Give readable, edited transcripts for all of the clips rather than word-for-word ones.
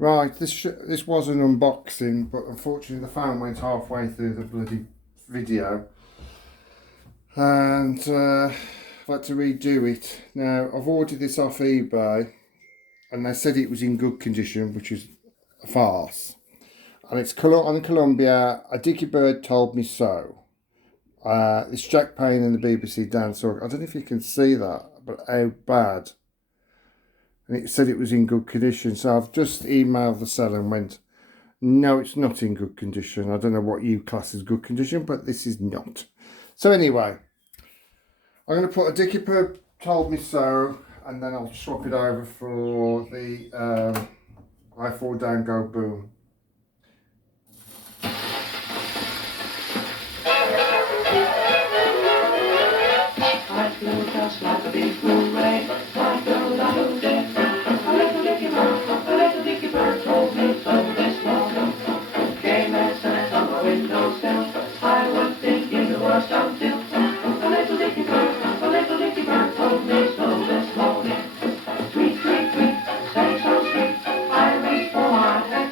Right, this was an unboxing, but unfortunately the phone went halfway through the bloody video, and I've had to redo it. Now I've ordered this off eBay, and they said it was in good condition, which is a farce. And it's on Columbia. A Dickie Bird told me so. It's Jack Payne and the BBC dance. I don't know if you can see that, but how bad. And it said it was in good condition. So I've just emailed the seller and went, no, it's not in good condition. I don't know what you class as good condition, but this is not. So anyway, I'm going to put a Dickie Bird told me so, and then I'll swap it over for the I Fall Down Go Boom. I feel just like a big blue ray, like a little day. A little Dickie Bird told me so this morning. Came and sat on my windowsill. I was thinking it was until a little Dickie Bird told me so this morning. Tweet, tweet, tweet, say so sweet. I reached for my hat.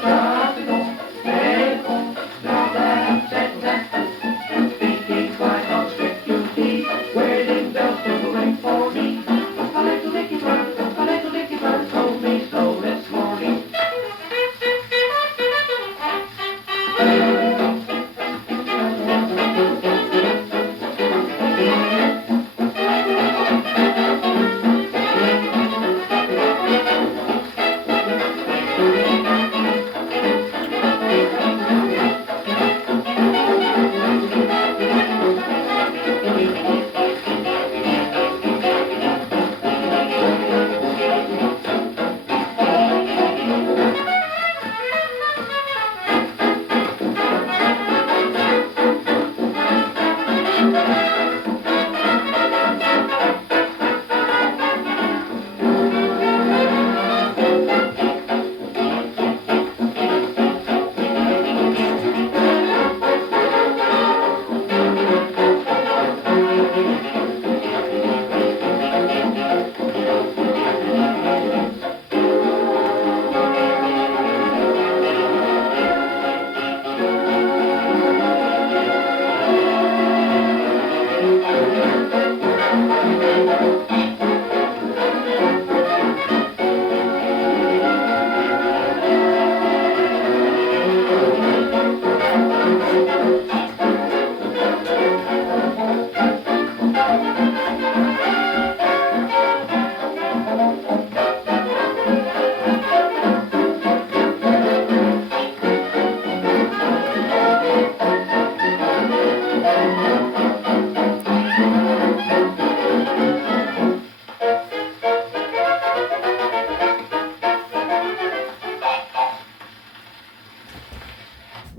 Shut the door, let it go. Now that I've said that, thinking quite on strict duty, wedding bells will ring for me. A little Dickie Bird told me so this morning.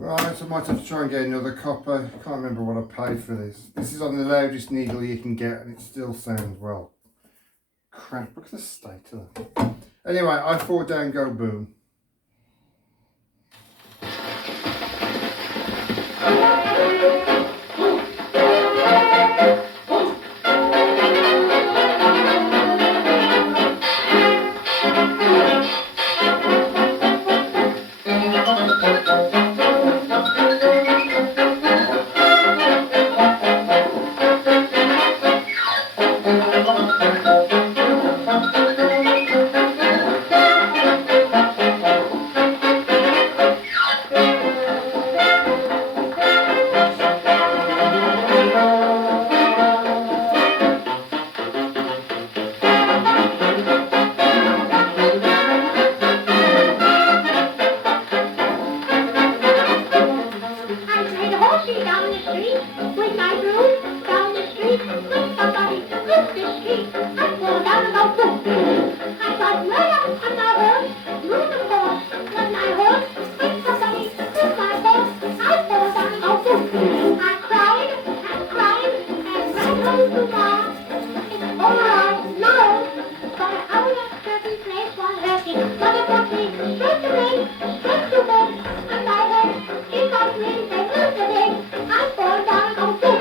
Right, I might have to try and get another copper. Can't remember what I paid for this. This is on the loudest needle you can get, and it still sounds, well, crap. Look at the state of it. Anyway, I Fall Down Go Boom. Down the street with my broom, down the street with somebody up the street. I fall down about boom. I got murder on my horse, move the horse, when my horse with somebody with my horse. I fall down about boom. I cried and ran home to mom. It's all right now, but our certain place was hurting. Mother got me straight to bed, and my head, it got me, they moved the day. I fall down about boom.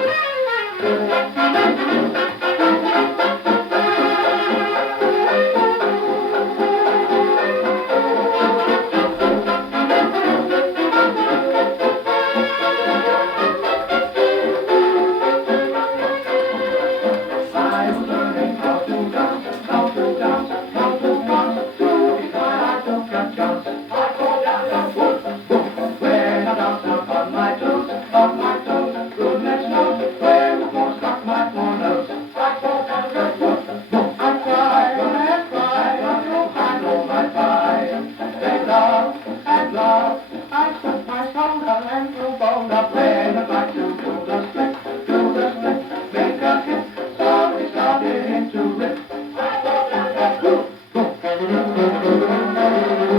Thank you.